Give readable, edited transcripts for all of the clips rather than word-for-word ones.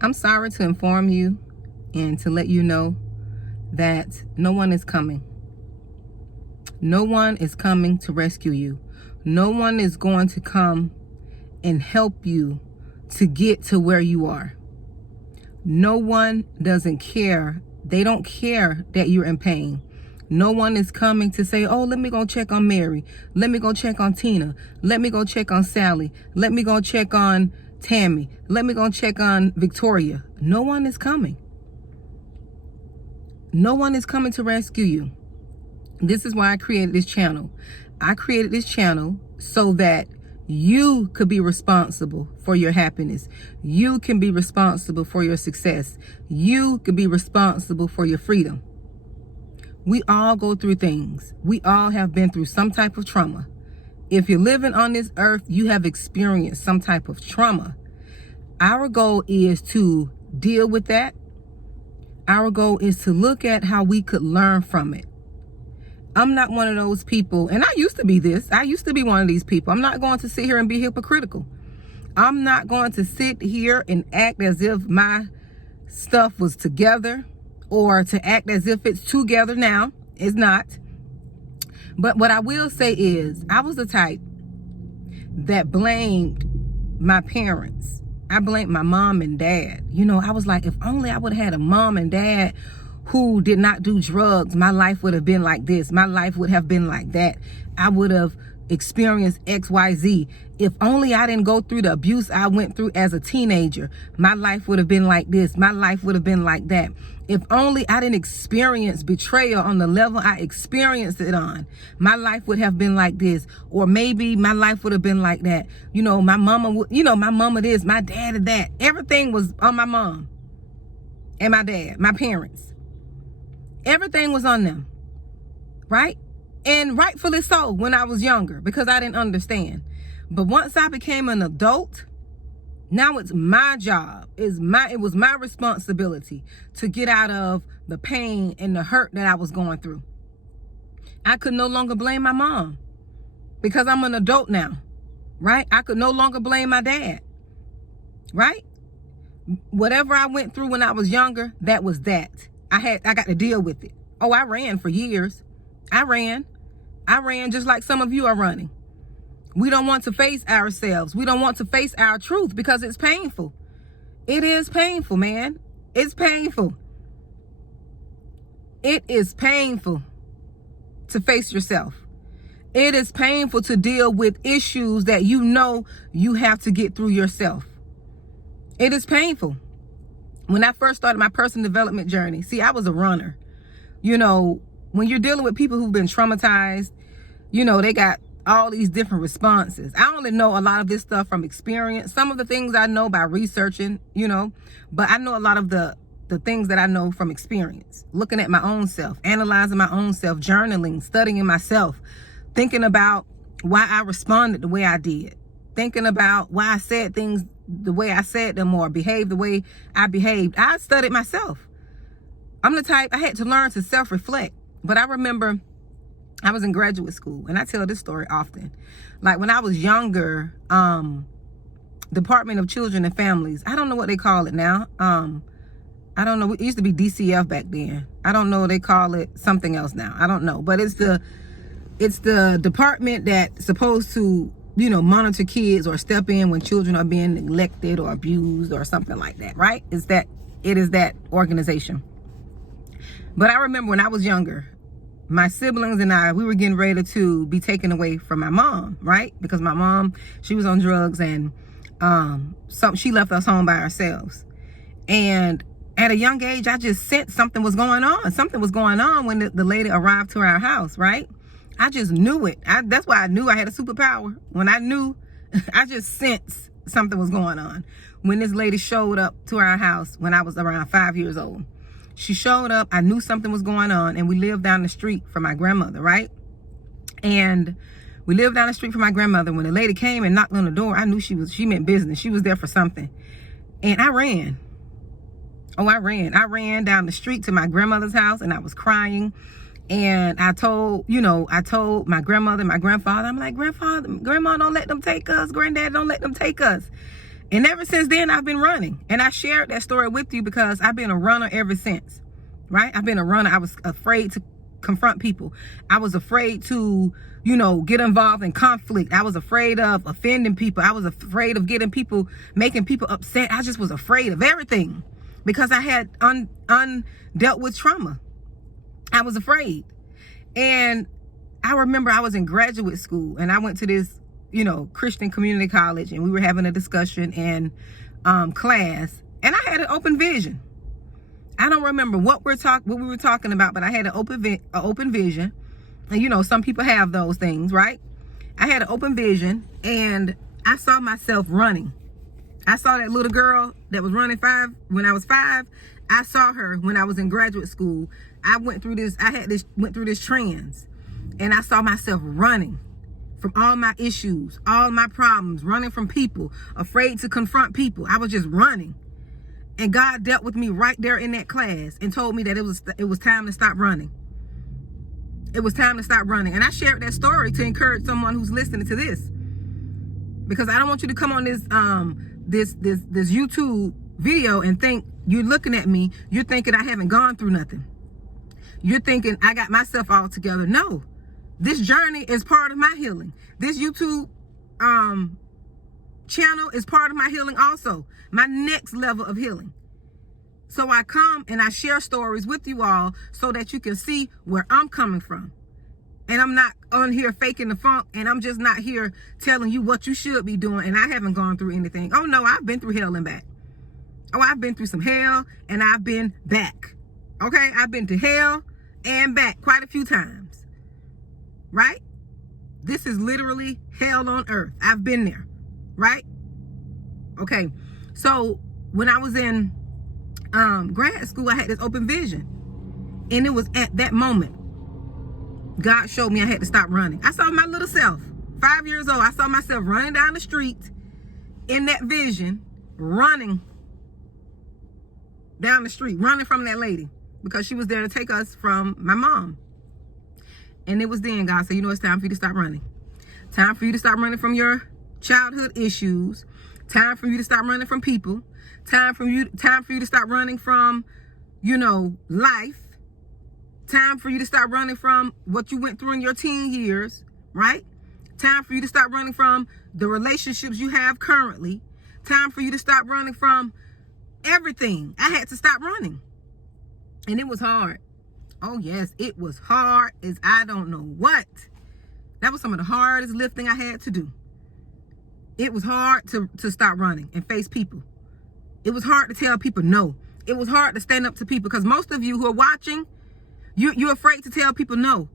I'm sorry to inform you and to let you know that no one is coming. No one is coming to rescue you. No one is going to come and help you to get to where you are. No one doesn't care. They don't care that you're in pain. No one is coming to say, oh, let me go check on Mary. Let me go check on Tina. Let me go check on Sally. Let me go check on Tammy. Let me go check on Victoria. No one is coming. No one is coming to rescue you. This is why I created this channel. I created this channel so that you could be responsible for your happiness. You can be responsible for your success. You could be responsible for your freedom. We all go through things. We all have been through some type of trauma. If you're living on this earth, you have experienced some type of trauma. Our goal is to deal with that. Our goal is to look at how we could learn from it. I'm not one of those people, and I used to be this. I used to be one of these people. I'm not going to sit here and be hypocritical. I'm not going to sit here and act as if my stuff was together or to act as if it's together now. It's not. But what I will say is I was the type that blamed my parents. I blamed my mom and dad. You know, I was like, if only I would have had a mom and dad who did not do drugs, my life would have been like this. My life would have been like that. I would have experienced XYZ. If only I didn't go through the abuse I went through as a teenager, my life would have been like this. My life would have been like that. If only I didn't experience betrayal on the level I experienced it on, my life would have been like this. Or maybe my life would have been like that. You know, my mama would, my mama this, my dad that. Everything was on my mom and my dad, my parents. Everything was on them, right? And rightfully so when I was younger, because I didn't understand. But once I became an adult, now it's my job. It was my responsibility to get out of the pain and the hurt that I was going through. I could no longer blame my mom because I'm an adult now, right? I could no longer blame my dad, right? Whatever I went through when I was younger, that was that. I got to deal with it. Oh, I ran for years. I ran just like some of you are running. We don't want to face ourselves. We don't want to face our truth because it's painful. It is painful, man. It's painful. It is painful to face yourself. It is painful to deal with issues that you know you have to get through yourself. It is painful. When I first started my personal development journey, see, I was a runner. You know, when you're dealing with people who've been traumatized, they got all these different responses. I only know a lot of this stuff from experience. Some of the things I know by researching, but I know a lot of the things that I know from experience. Looking at my own self, analyzing my own self, journaling, studying myself, thinking about why I responded the way I did, thinking about why I said things the way I said them or behaved the way I behaved. I studied myself. I'm the type, I had to learn to self-reflect. But I remember I was in graduate school, and I tell this story often. Like when I was younger, Department of Children and Families, I don't know what they call it now. I don't know. It used to be DCF back then. I don't know. They call it something else now. I don't know. But it's the department that's supposed to monitor kids or step in when children are being neglected or abused or something like that, right? It is that organization. But I remember when I was younger, my siblings and I, we were getting ready to be taken away from my mom, right? Because my mom, she was on drugs, and she left us home by ourselves. And at a young age, I just sensed something was going on. Something was going on when the lady arrived to our house, right? I just knew it. That's why I knew I had a superpower. When I knew, I just sensed something was going on. When this lady showed up to our house when I was around 5 years old. She showed up. I knew something was going on. And we lived down the street from my grandmother, right? And we lived down the street from my grandmother. When the lady came and knocked on the door, I knew she meant business. She was there for something. And I ran. Oh, I ran. I ran down the street to my grandmother's house, and I was crying. And I told my grandmother, my grandfather, I'm like, Grandma, don't let them take us. Granddad, don't let them take us. And ever since then, I've been running. And I shared that story with you because I've been a runner ever since, right? I've been a runner. I was afraid to confront people. I was afraid to, get involved in conflict. I was afraid of offending people. I was afraid of making people upset. I just was afraid of everything because I had undealt with trauma. I was afraid. And I remember I was in graduate school and I went to this, Christian community college, and we were having a discussion in class, and I had an open vision. I don't remember what we were talking about, but I had an open vision. And some people have those things, right? I had an open vision, and I saw myself running. I saw that little girl that was running when I was 5. I saw her when I was in graduate school. I went through this trans, and I saw myself running from all my issues, all my problems, running from people, afraid to confront people. I was just running. And God dealt with me right there in that class and told me that it was time to stop running. It was time to stop running. And I shared that story to encourage someone who's listening to this, because I don't want you to come on this this YouTube video and think you're looking at me, you're thinking I haven't gone through nothing. You're thinking I got myself all together. No. This journey is part of my healing. This YouTube channel is part of my healing also. My next level of healing. So I come and I share stories with you all so that you can see where I'm coming from. And I'm not on here faking the funk, and I'm just not here telling you what you should be doing, and I haven't gone through anything. Oh no, I've been through hell and back. Oh, I've been through some hell and I've been back. Okay, I've been to hell and back quite a few times. Right? This is literally hell on earth. I've been there. Right? Okay. So when I was in grad school, I had this open vision. And it was at that moment God showed me I had to stop running. I saw my little self, 5 years old. I saw myself running down the street in that vision, running down the street, running from that lady because she was there to take us from my mom. And it was then God said, it's time for you to stop running. Time for you to stop running from your childhood issues. Time for you to stop running from people. Time for you to stop running from, life. Time for you to stop running from what you went through in your teen years, right? Time for you to stop running from the relationships you have currently. Time for you to stop running from everything. I had to stop running. And it was hard. Oh yes, it was hard as I don't know what. That was some of the hardest lifting I had to do. It was hard to stop running and face people. It was hard to tell people no. It was hard to stand up to people because most of you who are watching, you're afraid to tell people no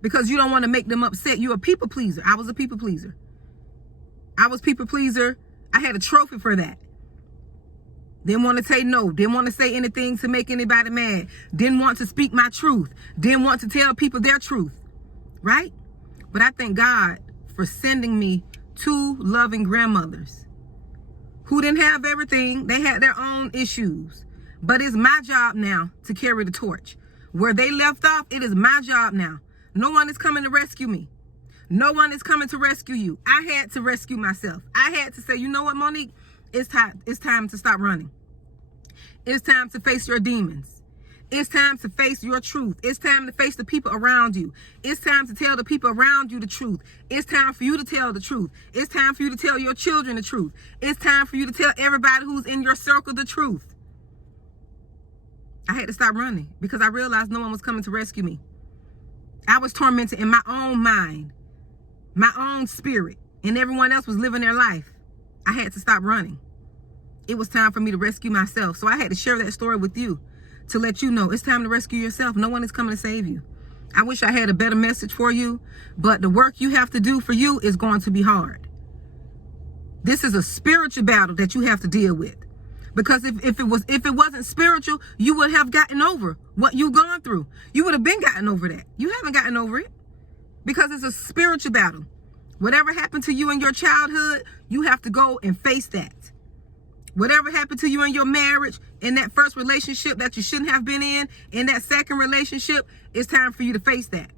because you don't want to make them upset. You're a people pleaser. I was a people pleaser. I was people pleaser. I had a trophy for that. Didn't want to say no. Didn't want to say anything to make anybody mad. Didn't want to speak my truth. Didn't want to tell people their truth. Right? But I thank God for sending me 2 loving grandmothers who didn't have everything. They had their own issues. But it's my job now to carry the torch. Where they left off, it is my job now. No one is coming to rescue me. No one is coming to rescue you. I had to rescue myself. I had to say, you know what, Monique? It's time to stop running. It's time to face your demons. It's time to face your truth. It's time to face the people around you. It's time to tell the people around you the truth. It's time for you to tell the truth. It's time for you to tell your children the truth. It's time for you to tell everybody who's in your circle the truth. I had to stop running because I realized no one was coming to rescue me. I was tormented in my own mind, my own spirit, and everyone else was living their life. I had to stop running. It was time for me to rescue myself. So I had to share that story with you to let you know it's time to rescue yourself. No one is coming to save you. I wish I had a better message for you, but the work you have to do for you is going to be hard. This is a spiritual battle that you have to deal with. Because if it wasn't spiritual, you would have gotten over what you've gone through. You would have been gotten over that. You haven't gotten over it because it's a spiritual battle. Whatever happened to you in your childhood, you have to go and face that. Whatever happened to you in your marriage, in that first relationship that you shouldn't have been in that second relationship, it's time for you to face that.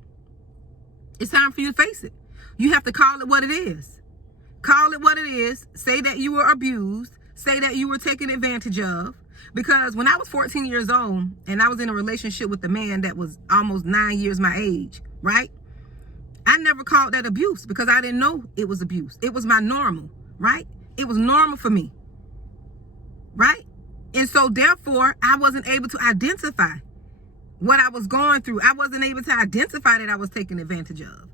It's time for you to face it. You have to call it what it is. Call it what it is. Say that you were abused. Say that you were taken advantage of. Because when I was 14 years old and I was in a relationship with a man that was almost 9 years my age, right? I never called that abuse because I didn't know it was abuse. It was my normal, right? It was normal for me, right? And so therefore, I wasn't able to identify what I was going through. I wasn't able to identify that I was taken advantage of,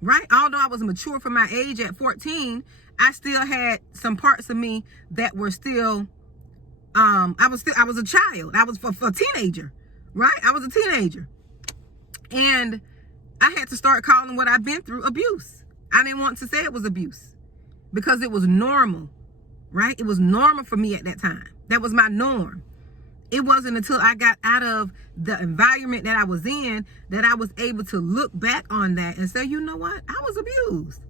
right? Although I was mature for my age at 14, I still had some parts of me that were still, I was a child. I was for a teenager, right? I was a teenager. And I had to start calling what I've been through abuse. I didn't want to say it was abuse because it was normal, right? It was normal for me at that time. That was my norm. It wasn't until I got out of the environment that I was in that I was able to look back on that and say, you know what? I was abused.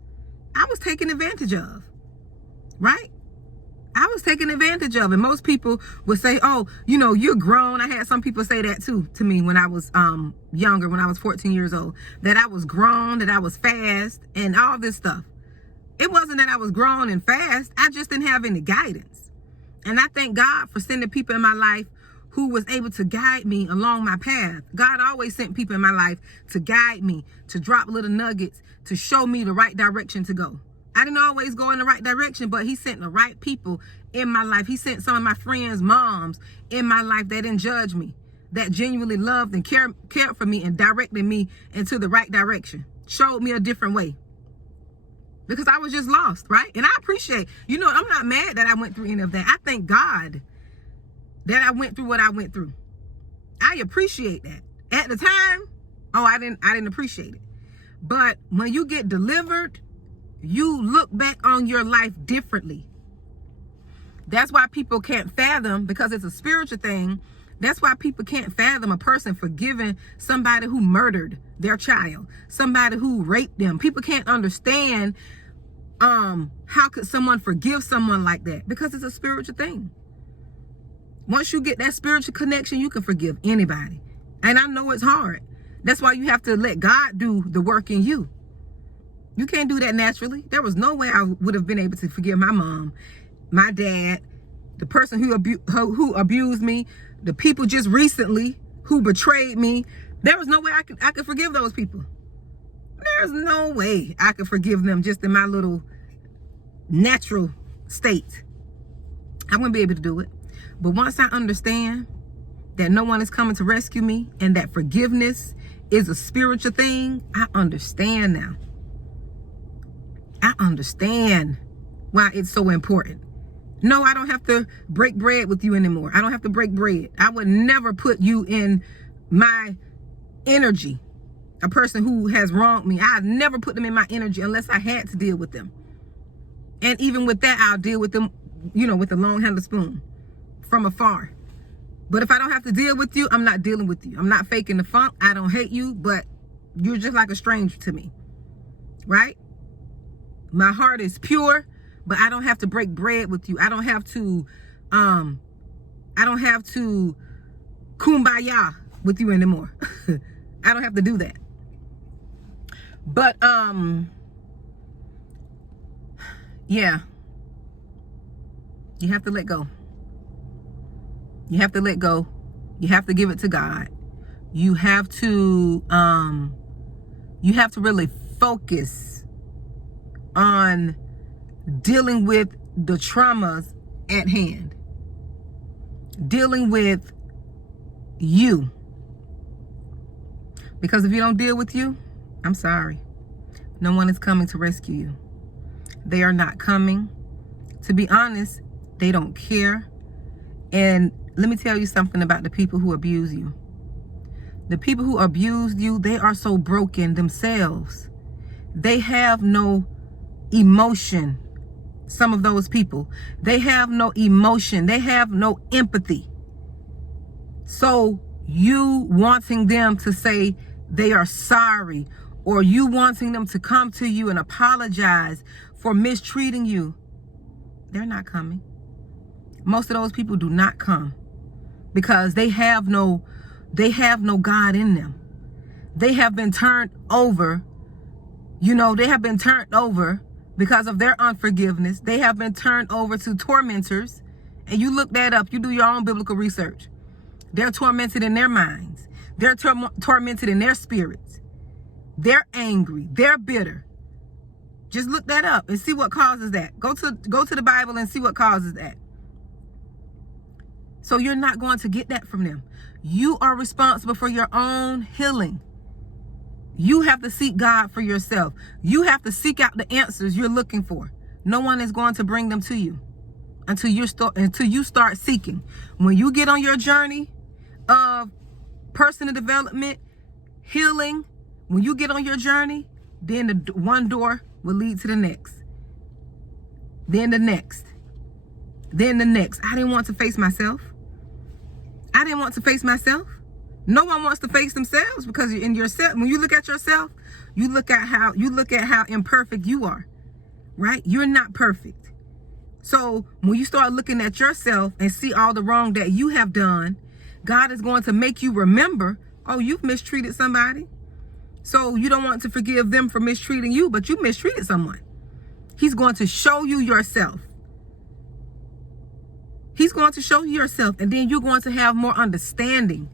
I was taken advantage of, right? I was taken advantage of. And most people would say, oh, you know, you're grown. I had some people say that too to me when I was younger, when I was 14 years old, that I was grown, that I was fast and all this stuff. It wasn't that I was grown and fast. I just didn't have any guidance. And I thank God for sending people in my life who was able to guide me along my path. God always sent people in my life to guide me, to drop little nuggets, to show me the right direction to go. I didn't always go in the right direction, but he sent the right people in my life. He sent some of my friends' moms in my life that didn't judge me, that genuinely loved and cared for me and directed me into the right direction, showed me a different way. Because I was just lost, right? And I appreciate, you know, I'm not mad that I went through any of that. I thank God that I went through what I went through. I appreciate that. At the time, oh, I didn't appreciate it. But when you get delivered, you look back on your life differently. That's why people can't fathom, because it's a spiritual thing. That's why people can't fathom a person forgiving somebody who murdered their child, somebody who raped them. People can't understand how could someone forgive someone like that, because it's a spiritual thing. Once you get that spiritual connection, you can forgive anybody. And I know it's hard. That's why you have to let God do the work in you. You can't do that naturally. There was no way I would have been able to forgive my mom, my dad, the person who abused me, the people just recently who betrayed me. There was no way I could forgive those people. There's no way I could forgive them just in my little natural state. I wouldn't be able to do it. But once I understand that no one is coming to rescue me and that forgiveness is a spiritual thing, I understand now. I understand why it's so important. No, I don't have to break bread with you anymore. I don't have to break bread. I would never put you in my energy. A person who has wronged me, I'd never put them in my energy unless I had to deal with them. And even with that, I'll deal with them, you know, with a long-handled spoon from afar. But if I don't have to deal with you, I'm not dealing with you. I'm not faking the funk. I don't hate you, but you're just like a stranger to me, right? My heart is pure, but I don't have to break bread with you. I don't have to kumbaya with you anymore. I don't have to do that. But yeah, you have to let go. You have to let go. You have to give it to God. You have to really focus on dealing with the traumas at hand, dealing with you. Because if you don't deal with you, I'm sorry, no one is coming to rescue you. They are not coming. To be honest, they don't care. And let me tell you something about the people who abuse you. The people who abuse you, they are so broken themselves. They have no emotion. Some of those people, they have no emotion. They have no empathy. So you wanting them to say they are sorry, or you wanting them to come to you and apologize for mistreating you, they're not coming. Most of those people do not come because they have no God in them. They have been turned over, You know, they have been turned over because of their unforgiveness. They have been turned over to tormentors. And you look that up. You do your own biblical research. They're tormented in their minds. They're tormented in their spirits. They're angry. They're bitter. Just look that up and see what causes that. Go to the Bible and see what causes that. So you're not going to get that from them. You are responsible for your own healing. You have to seek God for yourself. You have to seek out the answers you're looking for. No one is going to bring them to you until you start seeking. When you get on your journey of personal development, healing, when you get on your journey, then the one door will lead to the next. Then the next. Then the next. I didn't want to face myself. I didn't want to face myself. No one wants to face themselves, because in yourself, when you look at yourself, you look at how imperfect you are, right? You're not perfect. So when you start looking at yourself and see all the wrong that you have done, God is going to make you remember, oh, you've mistreated somebody. So you don't want to forgive them for mistreating you, but you mistreated someone. He's going to show you yourself. He's going to show you yourself, and then you're going to have more understanding.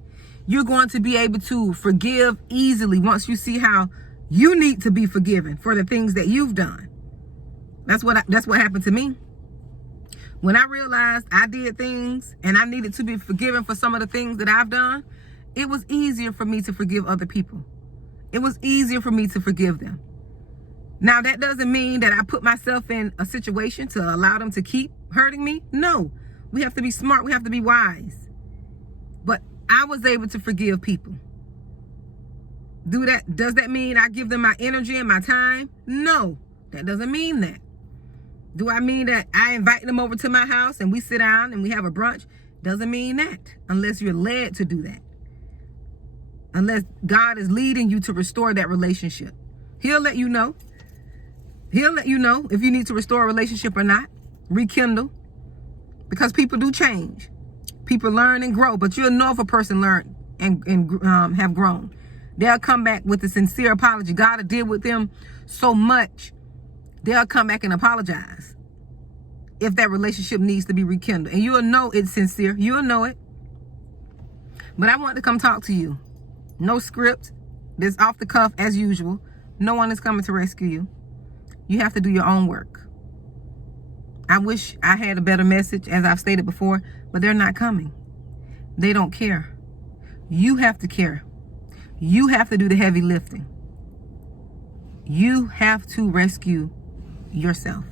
You're going to be able to forgive easily once you see how you need to be forgiven for the things that you've done. That's what happened to me. When I realized I did things and I needed to be forgiven for some of the things that I've done, it was easier for me to forgive other people. It was easier for me to forgive them. Now, that doesn't mean that I put myself in a situation to allow them to keep hurting me. No, we have to be smart. We have to be wise. But I was able to forgive people. Does that mean I give them my energy and my time? No, that doesn't mean that. Do I mean that I invite them over to my house and we sit down and we have a brunch? Doesn't mean that, unless you're led to do that. Unless God is leading you to restore that relationship. He'll let you know. He'll let you know if you need to restore a relationship or not. Rekindle. Because people do change. People learn and grow, but you'll know if a person learned and have grown. They'll come back with a sincere apology. God will deal with them so much, they'll come back and apologize if that relationship needs to be rekindled. And you'll know it's sincere. You'll know it. But I want to come talk to you. No script. This off the cuff as usual. No one is coming to rescue you. You have to do your own work. I wish I had a better message, as I've stated before, but they're not coming. They don't care. You have to care. You have to do the heavy lifting. You have to rescue yourself.